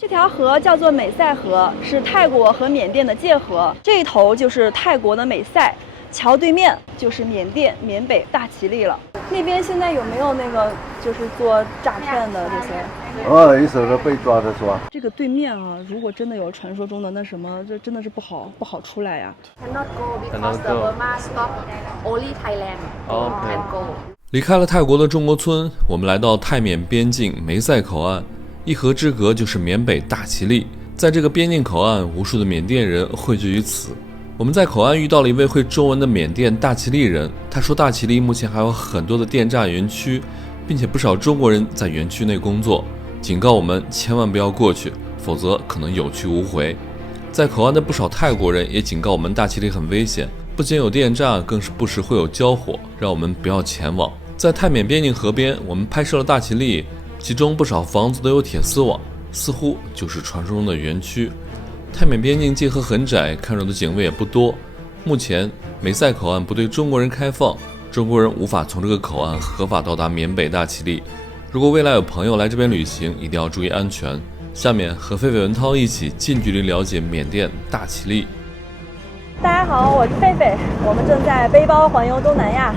这条河叫做美赛河，是泰国和缅甸的界河。这一头就是泰国的美赛，桥对面就是缅甸缅北大其力了。那边现在有没有那个就是做诈骗的这些？偶尔一手都被抓的抓。这个对面啊，如果真的有传说中的那什么，这真的是不好出来呀。Cannot go because the Burma stop only Thailand can go. 离开了泰国的中国村，我们来到泰缅边境梅赛口岸。一河之隔就是缅北大其力，在这个边境口岸，无数的缅甸人汇聚于此。我们在口岸遇到了一位会中文的缅甸大其力人，他说大其力目前还有很多的电诈园区，并且不少中国人在园区内工作，警告我们千万不要过去，否则可能有去无回。在口岸的不少泰国人也警告我们大其力很危险，不仅有电诈，更是不时会有交火，让我们不要前往。在泰缅边境河边，我们拍摄了大其力，其中不少房子都有铁丝网，似乎就是传说中的园区。泰缅边境界河很窄，看守的警卫也不多。目前梅赛口岸不对中国人开放，中国人无法从这个口岸合法到达缅北大其力。如果未来有朋友来这边旅行，一定要注意安全。下面和狒狒文涛一起近距离了解缅甸大其力。大家好，我是狒狒，我们正在背包环游东南亚。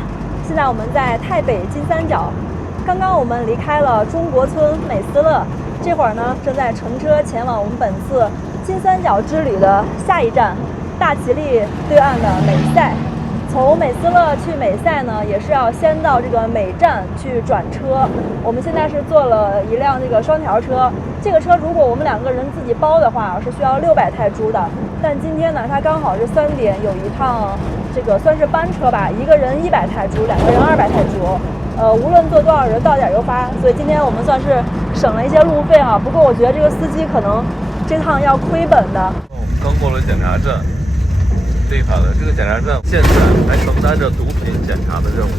现在我们在泰北金三角。刚刚我们离开了中国村美斯乐，这会儿呢正在乘车前往我们本次金三角之旅的下一站大其力对岸的美赛。从美斯乐去美赛呢，也是要先到这个美站去转车。我们现在是坐了一辆这个双条车，这个车如果我们2个人自己包的话是需要600泰铢的，但今天呢它刚好是3点有一趟这个算是班车吧，1个人100泰铢，2个人200泰铢。无论坐多少人到点就发，所以今天我们算是省了一些路费哈。不过我觉得这个司机可能这趟要亏本的。刚过了检查站，厉害了！这个检查站现在还承担着毒品检查的任务。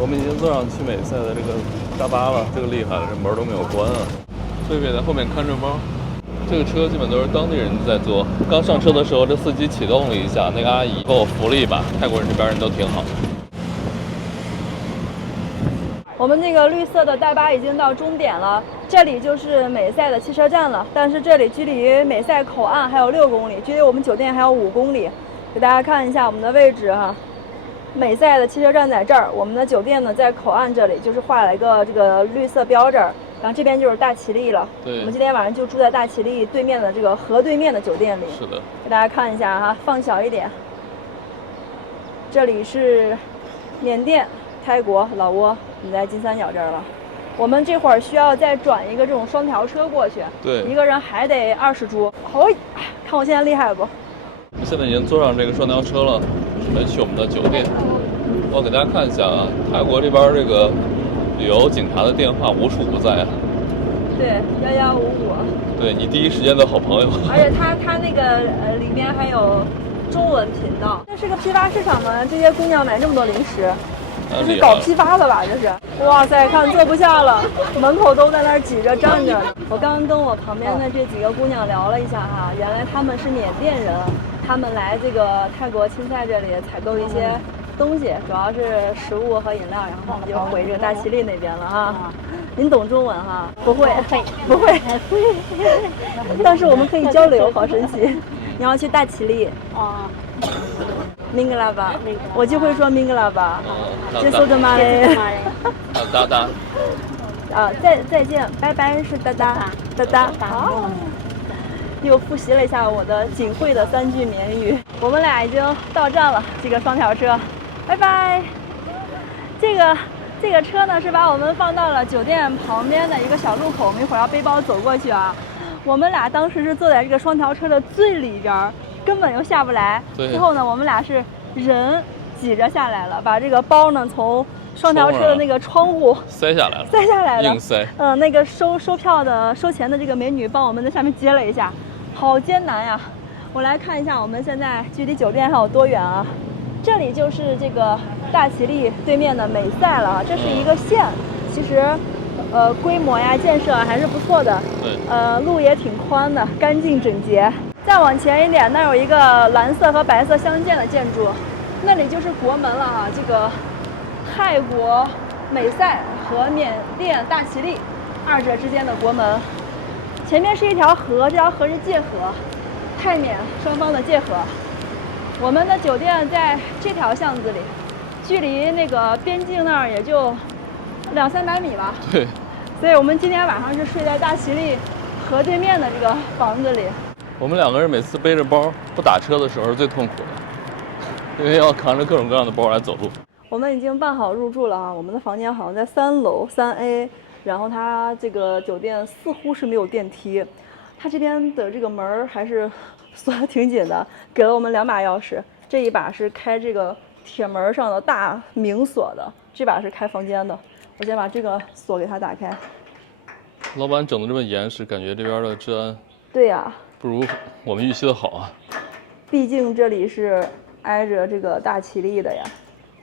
我们已经坐上去美赛的这个大巴了，这个厉害了，这门都没有关啊！狒狒在后面看着包。这个车基本都是当地人在坐。刚上车的时候，这司机启动了一下，那个阿姨把我扶了一把。泰国人这边人都挺好。我们那个绿色的大巴已经到终点了，这里就是美赛的汽车站了。但是这里距离美赛口岸还有6公里，距离我们酒店还有5公里。给大家看一下我们的位置哈。美赛的汽车站在这儿，我们的酒店呢在口岸这里，就是画了一个这个绿色标志。然后这边就是大其力了。对，我们今天晚上就住在大其力对面的这个河对面的酒店里。是的，给大家看一下哈，放小一点。这里是缅甸、泰国、老挝，我们在金三角这儿了。我们这会儿需要再转一个这种双条车过去，对，一个人还得20铢。好，看我现在厉害不？我们现在已经坐上这个双条车了，准备去我们的酒店。我给大家看一下啊，泰国这边这个旅游警察的电话无处不在。对，1155。对你第一时间的好朋友。而且它那个里面还有中文频道。这是个批发市场吗？这些姑娘买这么多零食，这是搞批发的吧？这是。哇塞，看坐不下了，门口都在那儿挤着站着。我刚刚跟我旁边的这几个姑娘聊了一下哈，原来她们是缅甸人，她们来这个泰国青菜这里采购一些东西，主要是食物和饮料，然后我们就回这个大其力那边了哈。您懂中文哈？不会，不会，但是我们可以交流，好神奇。你要去大其力哦，明格拉巴，我就会说明格拉巴，接受的吗嘞？哒哒。啊，再见，拜拜是哒哒哒哒。哦，又复习了一下我的仅会的3句缅语。我们俩已经到站了，这个双条车，拜拜。这个车呢是把我们放到了酒店旁边的一个小路口，我们一会儿要背包走过去啊。我们俩当时是坐在这个双条车的最里边，根本就下不来。最后呢，我们俩是人挤着下来了，把这个包呢从双条车的那个窗户塞下来了，硬塞。那个收票的收钱的这个美女帮我们在下面接了一下，好艰难呀。我来看一下我们现在距离酒店还有多远啊？这里就是这个大其力对面的美赛了，这是一个县，其实规模呀建设还是不错的，路也挺宽的，干净整洁。再往前一点，那有一个蓝色和白色相间的建筑，那里就是国门了哈。这个泰国美赛和缅甸大其力二者之间的国门。前面是一条河，这条河是界河，泰缅双方的界河。我们的酒店在这条巷子里，距离那个边境那儿也就200-300米吧。对。所以我们今天晚上是睡在大其力河对面的这个房子里。我们2个人每次背着包不打车的时候是最痛苦的，因为要扛着各种各样的包来走路。我们已经办好入住了啊，我们的房间好像在3楼3A， 然后它这个酒店似乎是没有电梯，它这边的这个门还是锁得挺紧的，给了我们2把钥匙，这一把是开这个铁门上的大明锁的，这把是开房间的。我先把这个锁给它打开。老板整的这么严实，感觉这边的治安对呀，不如我们预期的好啊。毕竟这里是挨着这个大其力的呀，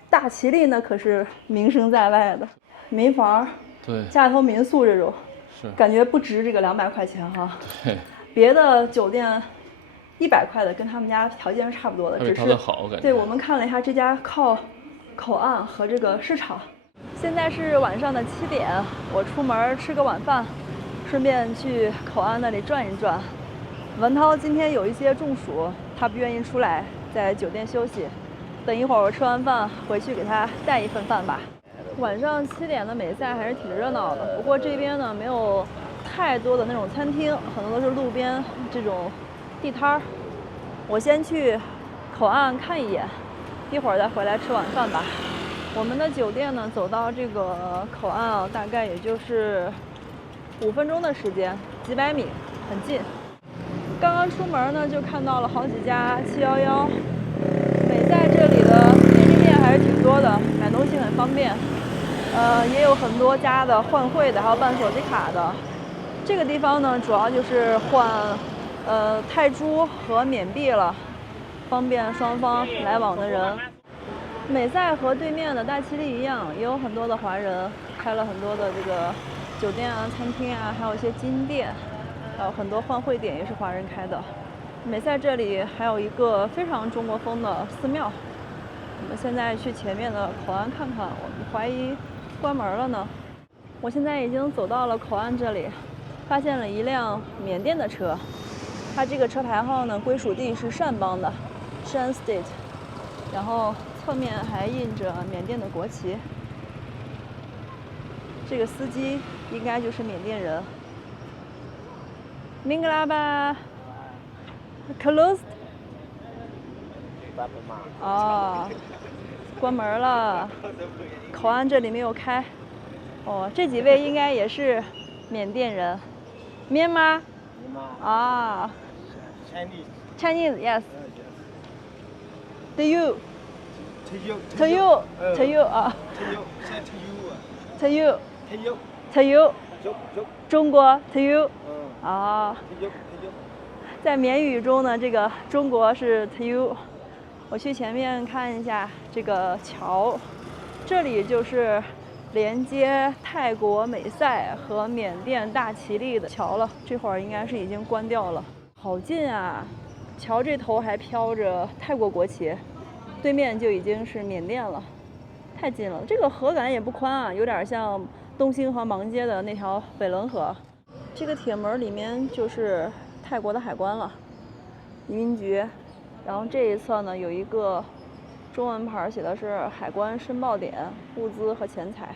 大其力呢可是名声在外的民房，对，下头民宿这种，是感觉不值这个200块钱哈。对，别的酒店100块的跟他们家条件是差不多的，只是好感觉。对，我们看了一下这家靠口岸和这个市场。现在是晚上的7点，我出门吃个晚饭，顺便去口岸那里转一转。文涛今天有一些中暑，他不愿意出来，在酒店休息。等一会儿我吃完饭回去给他带一份饭吧。晚上7点的美赛还是挺热闹的，不过这边呢没有太多的那种餐厅，很多都是路边这种地摊儿。我先去口岸看一眼，一会儿再回来吃晚饭吧。我们的酒店呢，走到这个口岸啊，大概也就是5分钟的时间，几百米，很近。刚刚出门呢，就看到了好几家711。美赛这里的便利店还是挺多的，买东西很方便。也有很多家的换汇的，还有办手机卡的。这个地方呢，主要就是换泰铢和缅币了，方便双方来往的人。美赛和对面的大其力一样，也有很多的华人，开了很多的这个酒店啊、餐厅啊，还有一些金店，还有很多换汇点也是华人开的。美赛这里还有一个非常中国风的寺庙，我们现在去前面的口岸看看，我们怀疑关门了呢。我现在已经走到了口岸这里，发现了一辆缅甸的车，它这个车牌号呢归属地是善邦的 Shan State， 然后侧面还印着缅甸的国旗。这个司机应该就是缅甸人。明格拉巴 closed。哦，关门了，口岸这里没有开。哦，这几位应该也是缅甸人。Myanmar？啊。Chinese yes。To you。To you。To you 啊。To you。To you。中国 To you。啊。在缅语中呢，这个中国是 To you。我去前面看一下这个桥，这里就是连接泰国美赛和缅甸大其力的桥了。这会儿应该是已经关掉了。好近啊！桥这头还飘着泰国国旗，对面就已经是缅甸了，太近了。这个河感也不宽啊，有点像东兴和芒街的那条北仑河。这个铁门里面就是泰国的海关了，移民局。然后这一侧呢有一个中文牌写的是海关申报点，物资和钱财。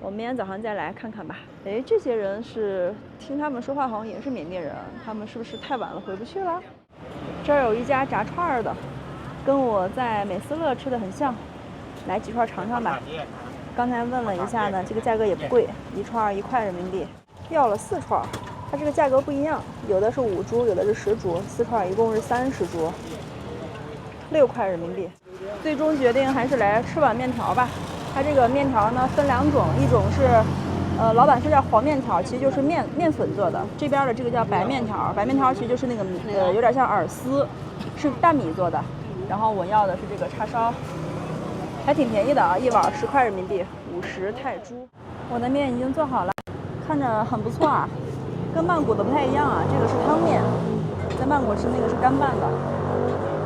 我明天早上再来看看吧。哎，这些人是听他们说话好像也是缅甸人，他们是不是太晚了回不去了？这儿有一家炸串的，跟我在美斯乐吃的很像，来几串尝尝吧。刚才问了一下呢，这个价格也不贵，一串1块人民币，要了4串。它这个价格不一样，有的是5铢，有的是10铢，4串一共是30铢，6块人民币。最终决定还是来吃碗面条吧。它这个面条呢分2种，一种是老板说叫黄面条，其实就是面粉做的。这边的这个叫白面条，白面条其实就是那个有点像饵丝，是大米做的。然后我要的是这个叉烧，还挺便宜的啊，一碗10块人民币，50泰铢。我的面已经做好了，看着很不错啊。跟曼谷的不太一样啊，这个是汤面，在曼谷吃那个是干拌的，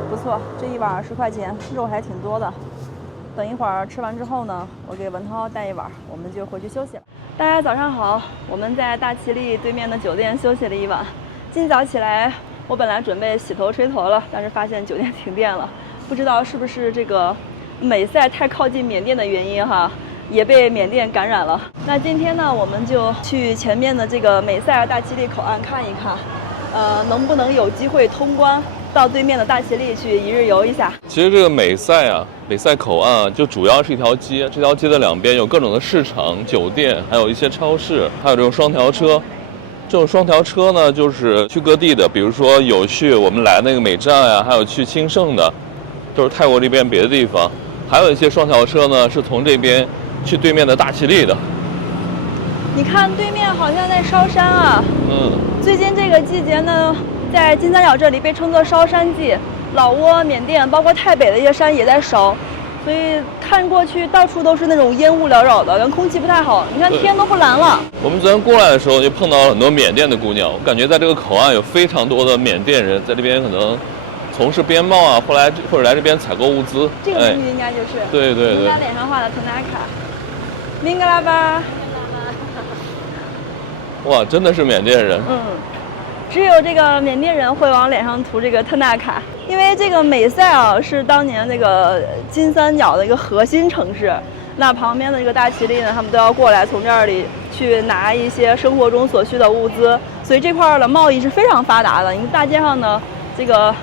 不错。这一碗10块钱，肉还挺多的。等一会儿吃完之后呢，我给文涛带一碗，我们就回去休息了。大家早上好，我们在大其力对面的酒店休息了一晚。今早起来，我本来准备洗头吹头了，但是发现酒店停电了，不知道是不是这个美赛太靠近缅甸的原因哈，也被缅甸感染了。那今天呢，我们就去前面的这个美赛尔大其力口岸看一看，能不能有机会通关到对面的大其力去一日游一下。其实这个美赛口岸就主要是一条街，这条街的两边有各种的市场、酒店，还有一些超市，还有这种双条车。这种双条车呢，就是去各地的，比如说有去我们来那个美站呀，还有去清盛的，都是泰国这边别的地方。还有一些双条车呢，是从这边去对面的大其力的。你看对面好像在烧山啊。最近这个季节呢，在金三角这里被称作烧山季，老挝、缅甸包括泰北的一些山也在烧，所以看过去到处都是那种烟雾缭绕的，空气不太好。你看天都不蓝了。我们昨天过来的时候就碰到了很多缅甸的姑娘，我感觉在这个口岸有非常多的缅甸人在这边可能从事边贸啊，或者来这边采购物资。这个东西应该就是。对。他脸上画的特纳卡，明格拉巴。哇，真的是缅甸人。只有这个缅甸人会往脸上涂这个特纳卡，因为这个美赛啊是当年那个金三角的一个核心城市，那旁边的这个大其力呢，他们都要过来从这里去拿一些生活中所需的物资，所以这块的贸易是非常发达的。你看大街上呢，这个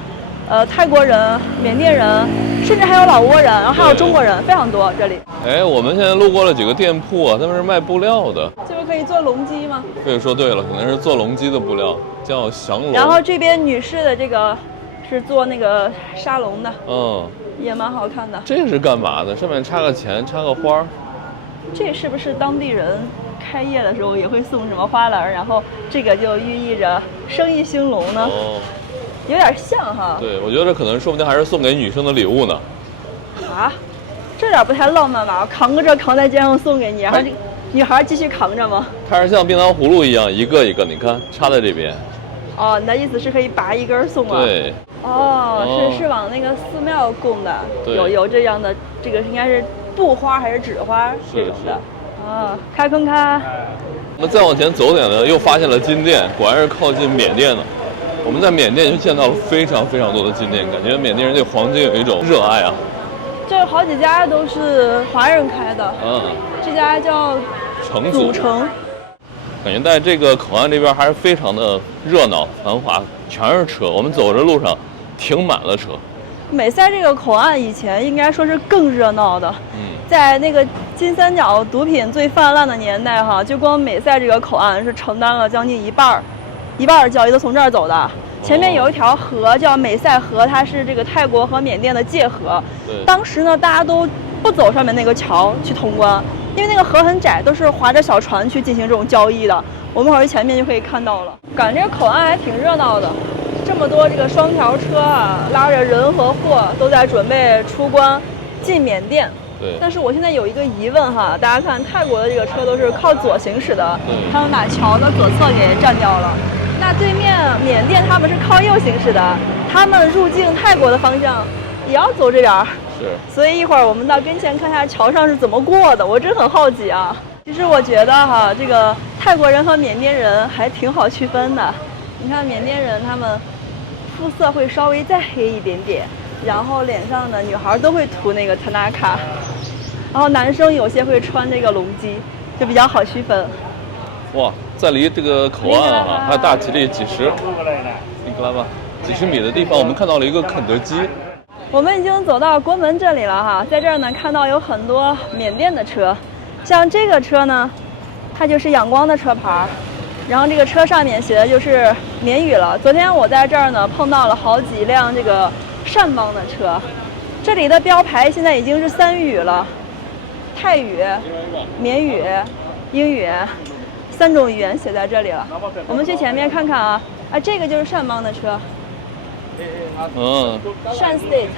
泰国人、缅甸人，甚至还有老挝人，然后还有中国人，非常多这里。我们现在路过了几个店铺啊，他们是卖布料的。这不可以做龙机吗？对，说对了，可能是做龙机的布料，叫降龙。然后这边女士的这个是做那个沙龙的，也蛮好看的。这是干嘛的？上面插个钱，插个花。这是不是当地人开业的时候也会送什么花篮，然后这个就寓意着生意兴隆呢？有点像哈。对，我觉得可能说不定还是送给女生的礼物呢。啊，这点不太浪漫吧？扛个这扛在肩上送给你，然后这女孩继续扛着吗？它是像冰糖葫芦一样，一个一个，你看插在这边。你的意思是可以拔一根送啊？对。是往那个寺庙供的，有这样的，这个应该是布花还是纸花这种的。开坑开。那再往前走点呢，又发现了金店，果然是靠近缅甸的。我们在缅甸就见到了非常非常多的金店，感觉缅甸人对黄金有一种热爱啊。这好几家都是华人开的。这家叫祖城。感觉在这个口岸这边还是非常的热闹繁华，全是车。我们走的路上停满了车。美赛这个口岸以前应该说是更热闹的。在那个金三角毒品最泛滥的年代哈，就光美赛这个口岸是承担了将近一半的交易都从这儿走的。前面有一条河叫美赛河，它是这个泰国和缅甸的界河。当时呢，大家都不走上面那个桥去通关，因为那个河很窄，都是划着小船去进行这种交易的。我们会儿前面就可以看到了，感觉这个口岸还挺热闹的，这么多这个双条车啊，拉着人和货都在准备出关进缅甸。但是我现在有一个疑问哈，大家看泰国的这个车都是靠左行驶的，他们把桥的左侧给占掉了。那对面缅甸他们是靠右行驶的，他们入境泰国的方向也要走这边。所以一会儿我们到跟前看一下桥上是怎么过的，我真很好奇啊。其实我觉得哈，这个泰国人和缅甸人还挺好区分的。你看缅甸人他们肤色会稍微再黑一点点，然后脸上的女孩都会涂那个特纳卡，然后男生有些会穿这个龙基，就比较好区分。哇，在离这个口岸还有大其力几十米的地方，我们看到了一个肯德基。我们已经走到国门这里了哈，在这儿呢看到有很多缅甸的车，像这个车呢，它就是仰光的车牌，然后这个车上面写的就是缅语了。昨天我在这儿呢碰到了好几辆这个善邦的车，这里的标牌现在已经是3语了，泰语、缅语、英语，3种语言写在这里了。我们去前面看看啊，这个就是善邦的车。善 State，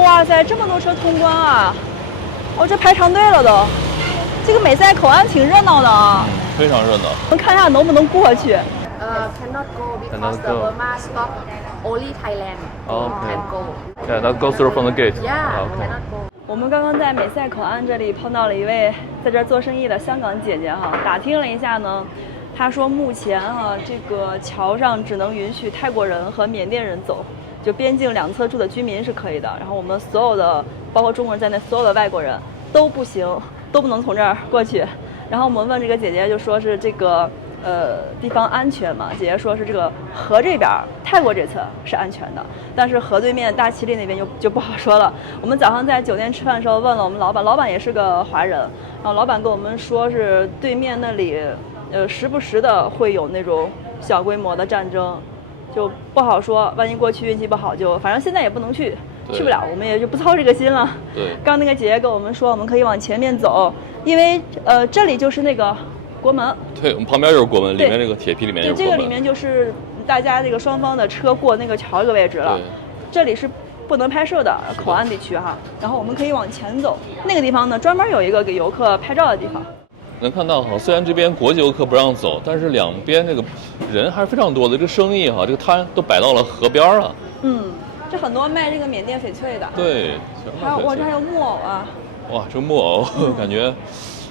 哇塞，这么多车通关啊！这排长队了都。这个美赛口岸挺热闹的啊，非常热闹。我们看一下能不能过去。Cannot go because the Burma stop. Only Thailand can go. Yeah, that goes through from the gate. Yeah, cannot go. 我们刚刚在美赛口岸这里碰到了一位在这儿做生意的香港姐姐哈，打听了一下呢，她说目前这个桥上只能允许泰国人和缅甸人走，就边境两侧住的居民是可以的，然后我们所有的包括中国人在内所有的外国人都不行，都不能从这儿过去。然后我们问这个姐姐，就说是这个地方安全嘛？姐姐说是这个河这边泰国这侧是安全的，但是河对面大其力那边就不好说了。我们早上在酒店吃饭的时候问了我们老板，老板也是个华人，然后老板跟我们说是对面那里时不时的会有那种小规模的战争，就不好说，万一过去运气不好就反正现在也不能去不了，我们也就不操这个心了。对，刚那个姐姐跟我们说我们可以往前面走，因为这里就是那个国门。对，我们旁边就是国门，里面这个铁皮里面就是国门。对，这个里面就是大家这个双方的车过那个桥这个位置了。这里是不能拍摄的口岸地区哈，然后我们可以往前走，那个地方呢专门有一个给游客拍照的地方。能看到哈，虽然这边国际游客不让走，但是两边这个人还是非常多的。这个生意哈，这个摊都摆到了河边了。这很多卖这个缅甸翡翠的。对，还有哇，这还有木偶啊！哇，这木偶感觉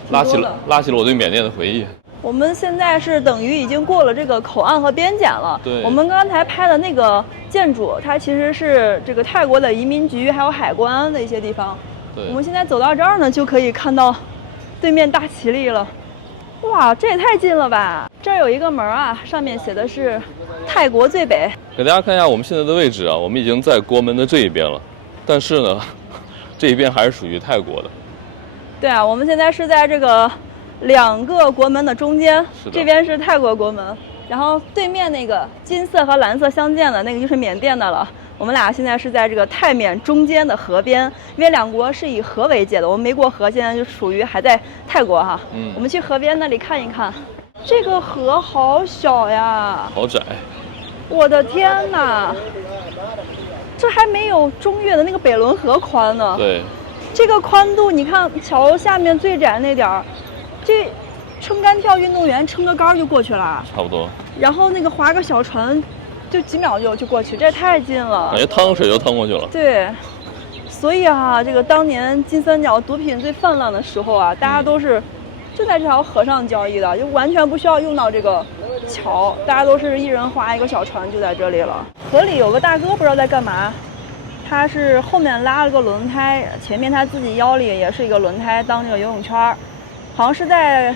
拉起了我对缅甸的回忆。我们现在是等于已经过了这个口岸和边检了。对，我们刚才拍的那个建筑，它其实是这个泰国的移民局还有海关的一些地方。对，我们现在走到这儿呢，就可以看到对面大其力了。哇，这也太近了吧！这儿有一个门啊，上面写的是泰国最北。给大家看一下我们现在的位置啊，我们已经在国门的这一边了，但是呢，这一边还是属于泰国的。对啊，我们现在是在这个两个国门的中间，这边是泰国国门，然后对面那个金色和蓝色相间的那个就是缅甸的了。我们俩现在是在这个泰缅中间的河边，因为两国是以河为界的，我们没过河，现在就属于还在泰国哈。我们去河边那里看一看，这个河好小呀，好窄。我的天哪，这还没有中越的那个北仑河宽呢。对，这个宽度你看桥下面最窄那点儿，这撑杆跳运动员撑个杆就过去了，差不多。然后那个划个小船就几秒就过去，这太近了，感觉趟水就趟过去了。对，所以这个当年金三角毒品最泛滥的时候啊，大家都是就在这条河上交易的，就完全不需要用到这个桥，大家都是一人划一个小船就在这里了。河里有个大哥不知道在干嘛，他是后面拉了个轮胎，前面他自己腰里也是一个轮胎当这个游泳圈，好像是在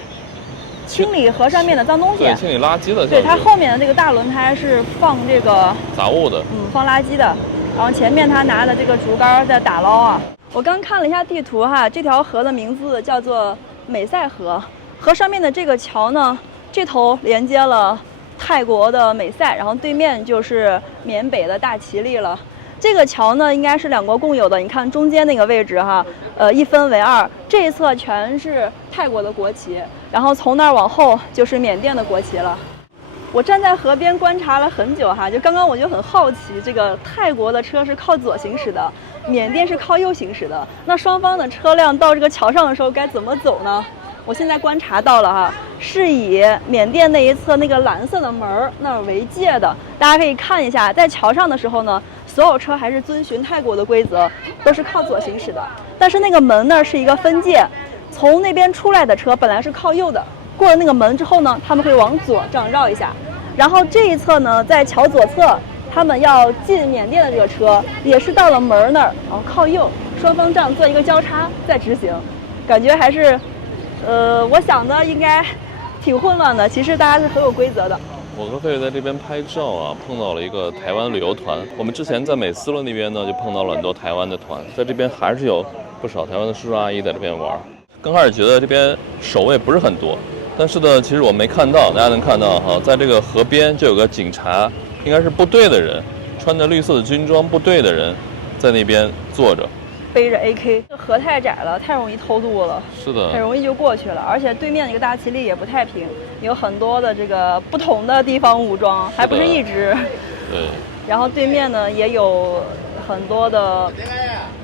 清理河上面的脏东西，对，清理垃圾的。对，它后面的这个大轮胎是放这个杂物的，放垃圾的。然后前面他拿的这个竹竿在打捞啊。我刚看了一下地图哈，这条河的名字叫做美赛河，河上面的这个桥呢，这头连接了泰国的美赛，然后对面就是缅北的大其力了。这个桥呢，应该是两国共有的。你看中间那个位置哈，一分为二，这一侧全是泰国的国旗，然后从那儿往后就是缅甸的国旗了。我站在河边观察了很久哈，就刚刚我就很好奇，这个泰国的车是靠左行驶的，缅甸是靠右行驶的，那双方的车辆到这个桥上的时候该怎么走呢？我现在观察到了哈，是以缅甸那一侧那个蓝色的门那儿为界的。大家可以看一下，在桥上的时候呢，所有车还是遵循泰国的规则，都是靠左行驶的。但是那个门那儿是一个分界，从那边出来的车本来是靠右的，过了那个门之后呢，他们会往左这样绕一下。然后这一侧呢，在桥左侧，他们要进缅甸的这个车也是到了门那儿，然后靠右，双方这样做一个交叉再直行，感觉还是。我想的应该挺混乱的，其实大家是很有规则的。我和狒狒在这边拍照啊，碰到了一个台湾旅游团。我们之前在美斯乐那边呢，就碰到了很多台湾的团，在这边还是有不少台湾的叔叔阿姨在这边玩。刚开始觉得这边守卫不是很多，但是呢，其实我没看到，大家能看到哈，在这个河边就有个警察，应该是部队的人，穿着绿色的军装，部队的人在那边坐着。背着 AK， 河太窄了，太容易偷渡了。是的，很容易就过去了。而且对面那个大其力也不太平，有很多的这个不同的地方武装，还不是一支。对。然后对面呢也有很多的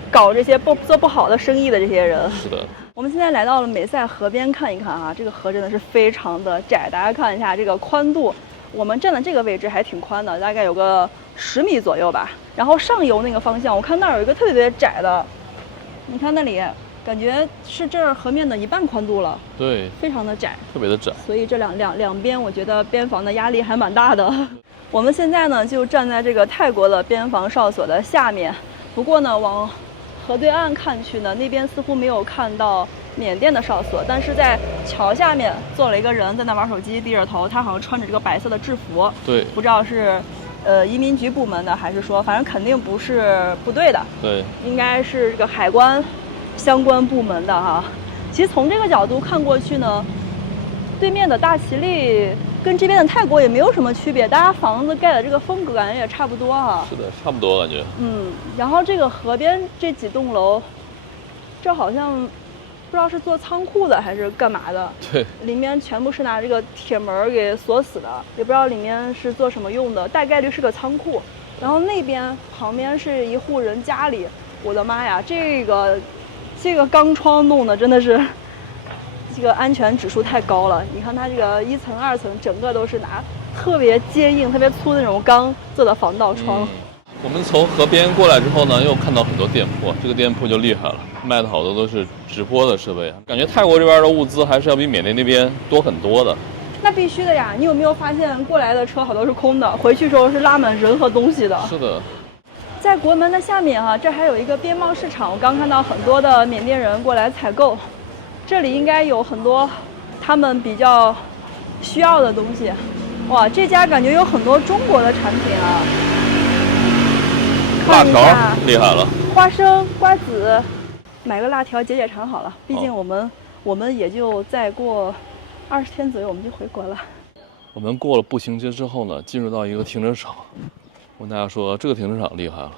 搞这些做不好的生意的这些人。是的。我们现在来到了美赛河边看一看啊，这个河真的是非常的窄，大家看一下这个宽度，我们站的这个位置还挺宽的，大概有个10米左右吧。然后上游那个方向，我看那儿有一个特别窄的你看那里，感觉是这儿河面的一半宽度了，对，非常的窄，特别的窄。所以这两边，我觉得边防的压力还蛮大的。我们现在呢就站在这个泰国的边防哨所的下面，不过呢往河对岸看去呢，那边似乎没有看到缅甸的哨所，但是在桥下面坐了一个人在那玩手机，低着头，他好像穿着这个白色的制服，对，不知道是移民局部门的，还是说反正肯定不是部队的，对，应该是这个海关相关部门的哈。其实从这个角度看过去呢，对面的大其力跟这边的泰国也没有什么区别，大家房子盖的这个风格感觉也差不多哈。是的，差不多感觉。然后这个河边这几栋楼，这好像不知道是做仓库的还是干嘛的，对，里面全部是拿这个铁门给锁死的，也不知道里面是做什么用的，大概率是个仓库。然后那边旁边是一户人家里，我的妈呀，这个钢窗弄的真的是，这个安全指数太高了。你看它这个1层2层整个都是拿特别坚硬特别粗的那种钢做的防盗窗。我们从河边过来之后呢，又看到很多店铺，这个店铺就厉害了，卖的好多都是直播的设备，感觉泰国这边的物资还是要比缅甸那边多很多的。那必须的呀！你有没有发现过来的车好多是空的，回去时候是拉满人和东西的？是的。在国门的下面哈，这还有一个边贸市场，我刚看到很多的缅甸人过来采购，这里应该有很多他们比较需要的东西。哇，这家感觉有很多中国的产品啊！辣条厉害了，花生、瓜子，买个辣条解解馋好了。毕竟我们也就再过20天左右我们就回国了。我们过了步行街之后呢，进入到一个停车场。我跟大家说，这个停车场厉害了，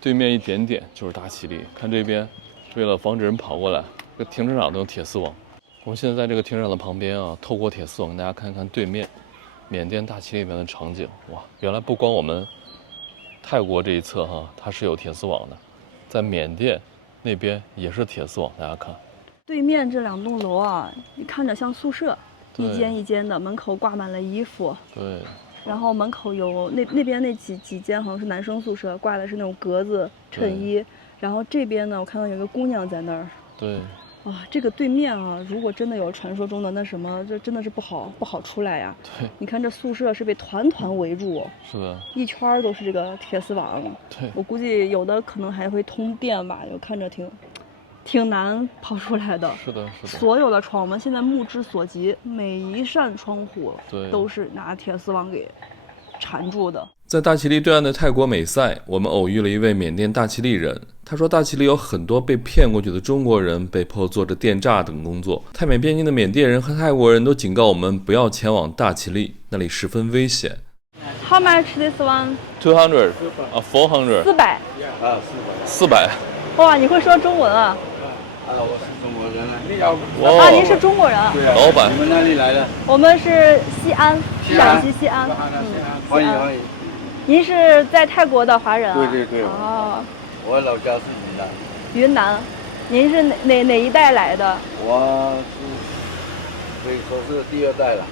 对面一点点就是大其力。看这边，为了防止人跑过来，这个停车场都有铁丝网。我们现在在这个停车场的旁边啊，透过铁丝网跟大家看看对面缅甸大其力里面的场景。哇，原来不光我们泰国这一侧哈，它是有铁丝网的，在缅甸那边也是铁丝网。大家看，对面这2栋楼啊，你看着像宿舍，一间一间的，门口挂满了衣服。对。然后门口有那边那几间好像是男生宿舍，挂的是那种格子衬衣。然后这边呢，我看到有个姑娘在那儿。对。哇，这个对面啊，如果真的有传说中的那什么，这真的是不好出来呀。对。你看这宿舍是被团围住。是的。一圈都是这个铁丝网。对。我估计有的可能还会通电吧，就看着挺难跑出来的。是的，是的。所有的窗，我们现在目之所及，每一扇窗户都是拿铁丝网给缠住的。在大其力对岸的泰国美赛，我们偶遇了一位缅甸大其力人。他说，大其力有很多被骗过去的中国人，被迫做着电诈等工作。泰缅边境的缅甸人和泰国人都警告我们不要前往大其力，那里十分危险。How much this one? 200 400 400。哇，你会说中文啊？我是中国人啊。啊，您是中国人啊？对啊。老板。你们哪里来的？我们是西安，陕西西安。欢迎欢迎。您是在泰国的华人啊？对对对。哦。我老家是云南。云南，您是哪一代来的？我是可以说是第2代了。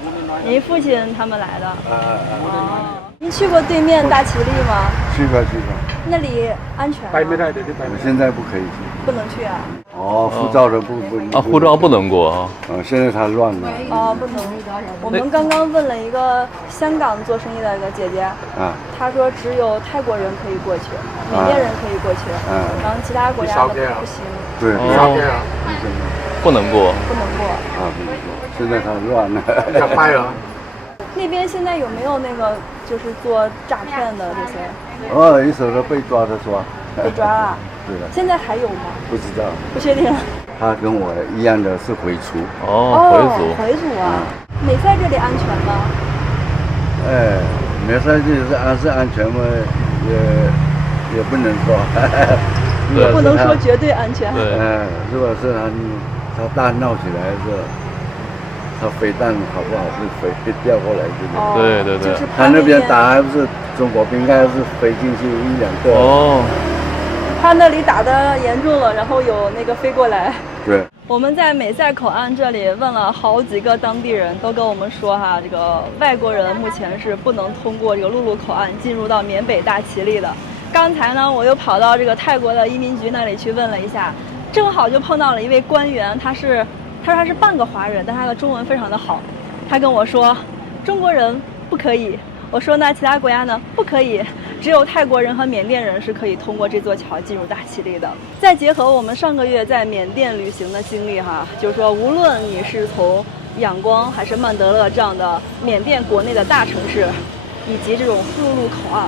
您父亲他们来的？哦。您去过对面大其力吗？去过。那里安全吗？我现在不可以去。不能去啊？哦，护照的不啊，护照不能过啊。现在它乱了。哦，不能。我们刚刚问了一个香港做生意的一个姐姐，她说只有泰国人可以过去，缅甸人可以过去，然后其他国家的不行。对，不能过。不能过。啊，不能过。现在它乱了。要拍了。那边现在有没有那个就是做诈骗的这些？一手都被抓的抓。被抓了。对的。现在还有吗？不知道。不确定。他跟我一样的是回族。哦，回族啊。美赛这里安全吗？美赛这里是安全吗？也不能说。对，不能说绝对安全。对。如果是他大闹起来是。他飞弹好不好是飞掉过来对对对，他那边打还不是中国兵，应该是飞进去1-2个。哦，他那里打得严重了，然后有那个飞过来。对。我们在美赛口岸这里问了好几个当地人，都跟我们说哈，这个外国人目前是不能通过这个陆路口岸进入到缅北大其力的。刚才呢，我又跑到这个泰国的移民局那里去问了一下。正好就碰到了一位官员，他说他是半个华人，但他的中文非常的好。他跟我说，中国人不可以。我说呢，其他国家呢不可以，只有泰国人和缅甸人是可以通过这座桥进入大其力的。再结合我们上个月在缅甸旅行的经历哈，就是说无论你是从仰光还是曼德勒这样的缅甸国内的大城市，以及这种陆路口岸，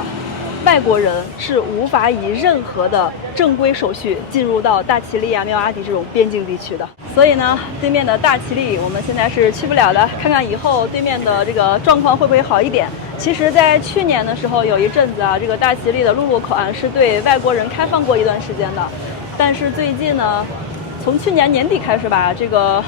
外国人是无法以任何的正规手续进入到大其力啊、妙阿迪这种边境地区的。所以呢，对面的大其力我们现在是去不了的，看看以后对面的这个状况会不会好一点。其实在去年的时候有一阵子啊，这个大其力的陆路口岸是对外国人开放过一段时间的，但是最近呢，从去年年底开始吧，这个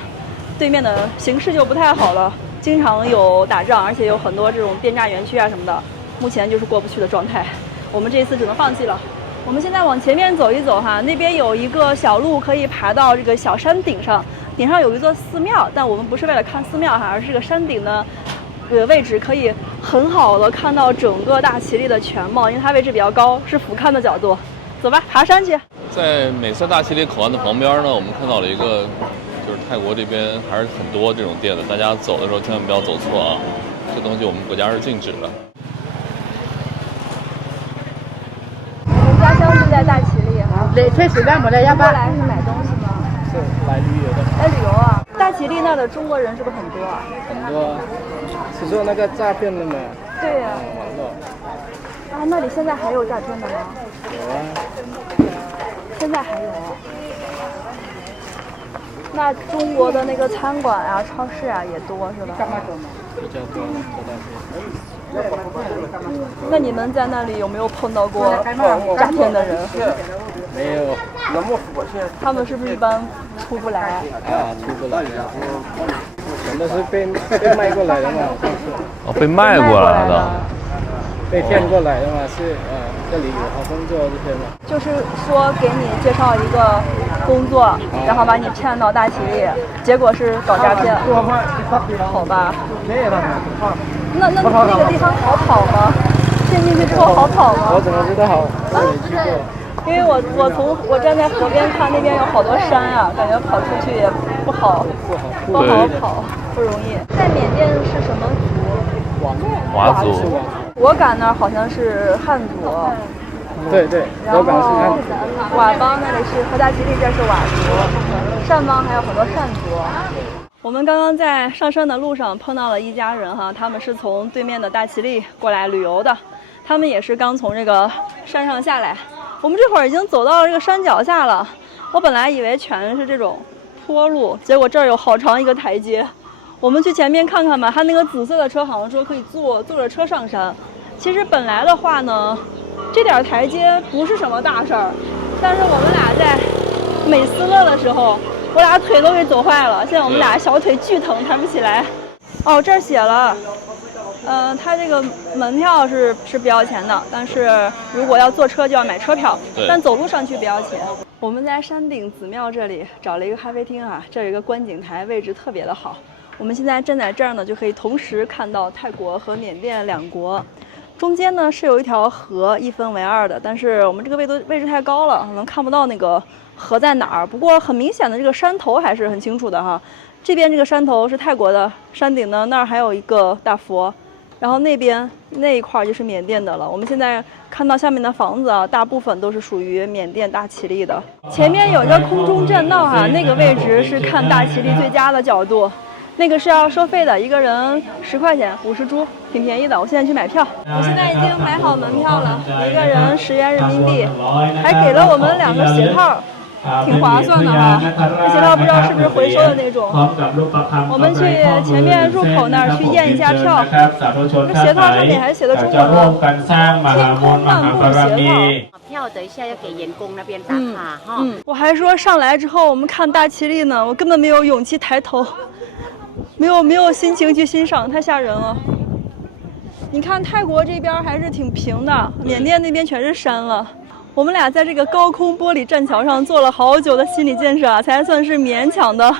对面的形势就不太好了，经常有打仗，而且有很多这种电诈园区啊什么的，目前就是过不去的状态。我们这一次只能放弃了。我们现在往前面走一走哈，那边有一个小路可以爬到这个小山顶上，顶上有一座寺庙，但我们不是为了看寺庙哈，而是这个山顶的位置可以很好的看到整个大其力的全貌，因为它位置比较高，是俯瞰的角度。走吧，爬山去。在美塞大其力口岸的旁边呢，我们看到了一个，就是泰国这边还是很多这种店的，大家走的时候千万不要走错啊，这东西我们国家是禁止的。家乡是在大其力哈，确实干嘛的？要不过来是买东西吗？是来旅游的。来旅游啊！大其力那儿的中国人是不是很多啊？很多，是做那个诈骗的嘛？对呀、网络。啊，那里现在还有诈骗的吗？有啊。现在还有。那中国的那个餐馆啊、超市啊也多是吧？比较多，那你们在那里有没有碰到过诈骗的人？没有。他们是不是一般出不来？啊，出不来。全都是被卖过来的嘛，好像是。哦，被卖过来的。被骗过来的嘛，是这里有好工作这些嘛。就是说给你介绍一个工作，然后把你骗到大其力，结果是搞诈骗。好吧。那个地方好跑吗？骗进去之后好跑吗？我怎么知道好？我没去过。因为我站在河边看，那边有好多山啊，感觉跑出去也不好跑，不容易。在缅甸是什么族？华族。我赶那儿好像是汉族。对，然后我赶是汉族。佤邦那里是和大其力，这是佤族，善邦还有很多善族。我们刚刚在上山的路上碰到了一家人哈，他们是从对面的大其力过来旅游的，他们也是刚从这个山上下来。我们这会儿已经走到了这个山脚下了，我本来以为全是这种坡路，结果这儿有好长一个台阶。我们去前面看看吧，它那个紫色的车好像说可以坐着车上山。其实本来的话呢，这点台阶不是什么大事儿，但是我们俩在美斯乐的时候，我俩腿都给走坏了，现在我们俩小腿巨疼，抬不起来。哦，这儿写了，它这个门票是不要钱的，但是如果要坐车就要买车票，但走路上去不要钱。我们在山顶子庙这里找了一个咖啡厅啊，这有一个观景台，位置特别的好。我们现在站在这儿呢，就可以同时看到泰国和缅甸两国。中间呢是有一条河，一分为二的，但是我们这个位置太高了，可能看不到那个河在哪儿。不过很明显的，这个山头还是很清楚的哈。这边这个山头是泰国的，山顶呢那儿还有一个大佛，然后那边那一块就是缅甸的了。我们现在看到下面的房子啊，大部分都是属于缅甸大其力的。前面有一个空中栈道哈，那个位置是看大其力最佳的角度。那个是要收费的，一个人10块钱，50铢，挺便宜的。我现在去买票，我现在已经买好门票了，一个人10元人民币，还给了我们2个鞋套，挺划算的哈。这鞋套不知道是不是回收的那种。我们去前面入口那儿去验一下票，这鞋套上面还写的中文了，天空漫步鞋套。票等一下要给员工那边打卡哈。我还说上来之后我们看大其力呢，我根本没有勇气抬头。没有心情去欣赏，太吓人了。你看泰国这边还是挺平的，缅甸那边全是山了。我们俩在这个高空玻璃栈桥上做了好久的心理建设啊，才算是勉强的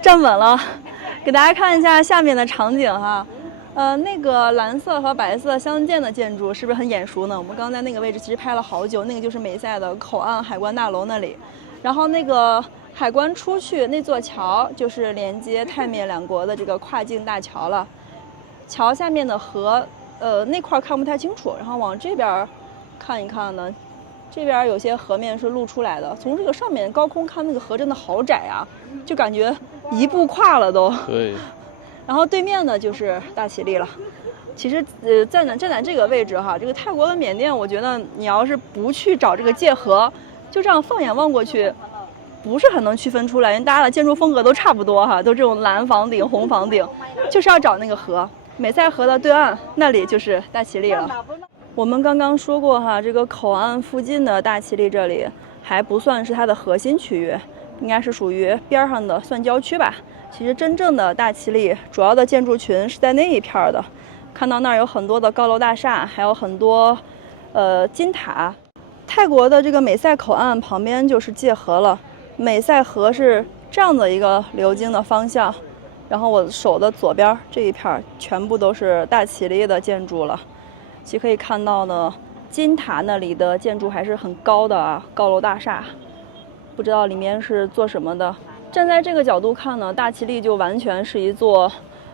站稳了。给大家看一下下面的场景哈，那个蓝色和白色相间的建筑是不是很眼熟呢？我们刚在那个位置其实拍了好久，那个就是美塞的口岸海关大楼那里。然后那个海关出去那座桥就是连接泰缅两国的这个跨境大桥了。桥下面的河，那块看不太清楚，然后往这边看一看呢，这边有些河面是露出来的。从这个上面高空看，那个河真的好窄啊，就感觉一步跨了都。对。然后对面呢就是大其力了。其实，站在这个位置哈，这个泰国跟缅甸，我觉得你要是不去找这个界河，就这样放眼望过去，不是很能区分出来，因为大家的建筑风格都差不多哈，都这种蓝房顶、红房顶，就是要找那个河。美赛河的对岸那里就是大其力了。我们刚刚说过哈，这个口岸附近的大其力这里还不算是它的核心区域，应该是属于边上的算郊区吧。其实真正的大其力主要的建筑群是在那一片的，看到那儿有很多的高楼大厦，还有很多金塔。泰国的这个美赛口岸旁边就是界河了，美赛河是这样的一个流经的方向。然后我手的左边这一片全部都是大其力的建筑了，其实可以看到呢，金塔那里的建筑还是很高的啊，高楼大厦，不知道里面是做什么的。站在这个角度看呢，大其力就完全是一座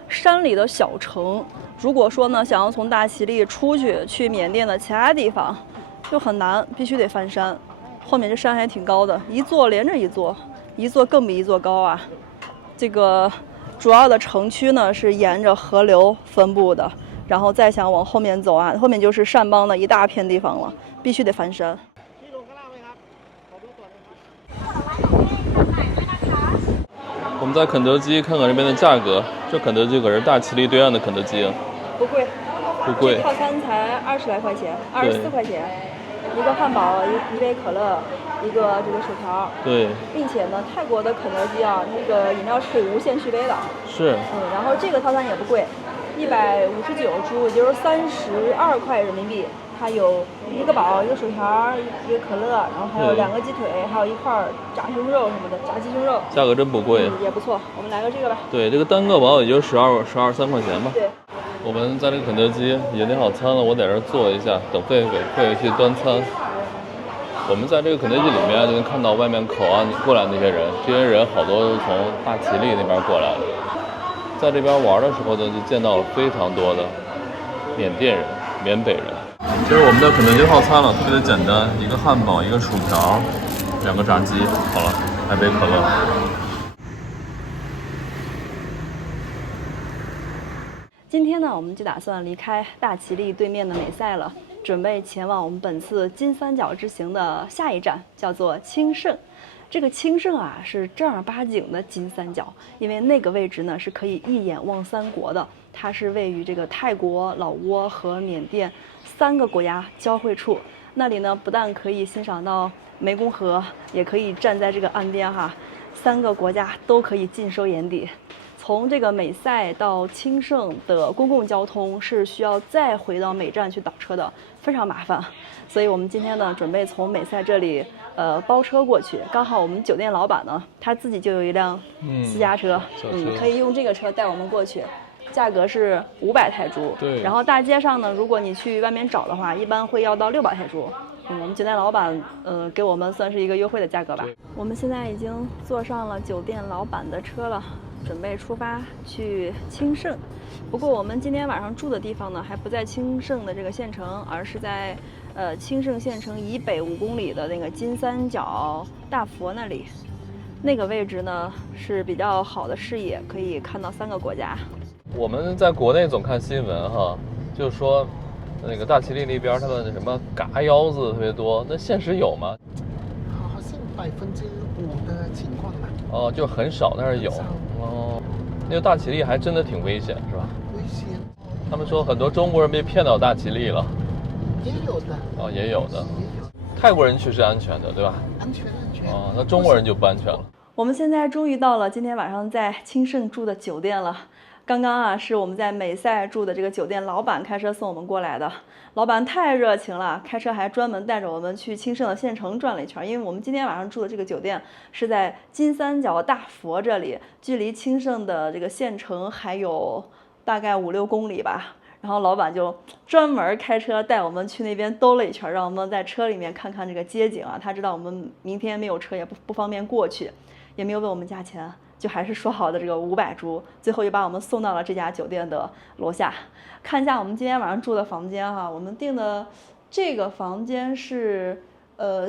山里的小城。如果说呢，想要从大其力出去缅甸的其他地方，就很难，必须得翻山。后面这山还挺高的，一座连着一座，一座更比一座高啊。这个主要的城区呢是沿着河流分布的，然后再想往后面走啊，后面就是善邦的一大片地方了，必须得翻山。我们在肯德基看看这边的价格，这肯德基可是大其力对岸的肯德基啊，不贵，不贵，套餐才20来块钱，24块钱，一个汉堡，一杯可乐，一个这个薯条。对，并且呢，泰国的肯德基啊，那个饮料是可以无限续杯的。是。然后这个套餐也不贵，159铢，也就是32块人民币。它有一个堡，一个薯条，一个可乐，然后还有2个鸡腿，还有一块炸胸肉什么的，炸鸡胸肉。价格真不贵。也不错，我们来个这个吧。对，这个单个堡也就13块钱吧。对。我们在这个肯德基也点好餐了，我在这儿坐一下，等狒狒去端餐。我们在这个肯德基里面就能看到外面口岸过来那些人，这些人好多是从大其力那边过来的。在这边玩的时候呢，就见到了非常多的缅甸人、缅北人。这是我们的肯德基套餐了，特别的简单，一个汉堡，一个薯条，2个炸鸡，好了，还杯可乐。今天呢，我们就打算离开大其力对面的美赛了，准备前往我们本次金三角之行的下一站，叫做清盛。这个清盛啊，是正儿八经的金三角，因为那个位置呢是可以一眼望3国的，它是位于这个泰国、老挝和缅甸3个国家交汇处。那里呢，不但可以欣赏到湄公河，也可以站在这个岸边哈，3个国家都可以尽收眼底。从这个美赛到清盛的公共交通是需要再回到美站去倒车的，非常麻烦。所以我们今天呢，准备从美赛这里包车过去。刚好我们酒店老板呢，他自己就有一辆私家车，可以用这个车带我们过去。价格是500泰铢，对。然后大街上呢，如果你去外面找的话，一般会要到600泰铢。我们酒店老板给我们算是一个优惠的价格吧。我们现在已经坐上了酒店老板的车了，准备出发去清盛。不过我们今天晚上住的地方呢，还不在清盛的这个县城，而是在清盛县城以北5公里的那个金三角大佛那里。那个位置呢是比较好的视野，可以看到3个国家。我们在国内总看新闻哈，就是说那个大其力那边他们什么嘎腰子特别多，那现实有吗？好像5%的情况吧。哦，就很少，但是有。哦，那个大其力还真的挺危险，是吧？危险。他们说很多中国人被骗到大其力了。也有的。哦，也有的。泰国人去是安全的，对吧？安全。哦，那中国人就不安全了。我们现在终于到了今天晚上在清盛住的酒店了。刚刚啊，是我们在美赛住的这个酒店老板开车送我们过来的。老板太热情了，开车还专门带着我们去清盛的县城转了一圈。因为我们今天晚上住的这个酒店是在金三角大佛这里，距离清盛的这个县城还有大概5-6公里吧。然后老板就专门开车带我们去那边兜了一圈，让我们在车里面看看这个街景啊。他知道我们明天没有车，也不方便过去，也没有问我们价钱，就还是说好的这个500铢，最后又把我们送到了这家酒店的楼下。看一下我们今天晚上住的房间哈，我们订的这个房间是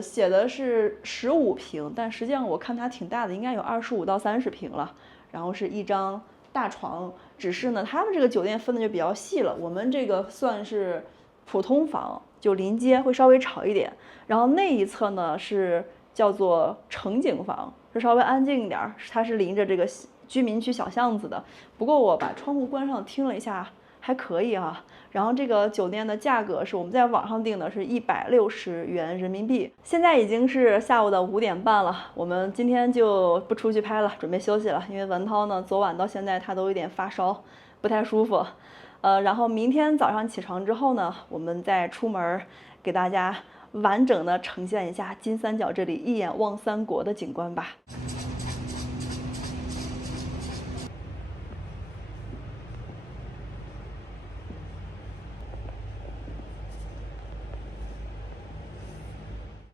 写的是15平，但实际上我看它挺大的，应该有25到30平了。然后是一张大床，只是呢，他们这个酒店分的就比较细了，我们这个算是普通房，就临街会稍微吵一点。然后那一侧呢是叫做城景房，是稍微安静一点，它是临着这个居民区小巷子的。不过我把窗户关上听了一下，还可以啊。然后这个酒店的价格是我们在网上订的，是160元人民币。现在已经是下午的5点半了，我们今天就不出去拍了，准备休息了。因为文涛呢，昨晚到现在他都有点发烧，不太舒服。然后明天早上起床之后呢，我们再出门给大家完整的呈现一下金三角这里一眼望三国的景观吧。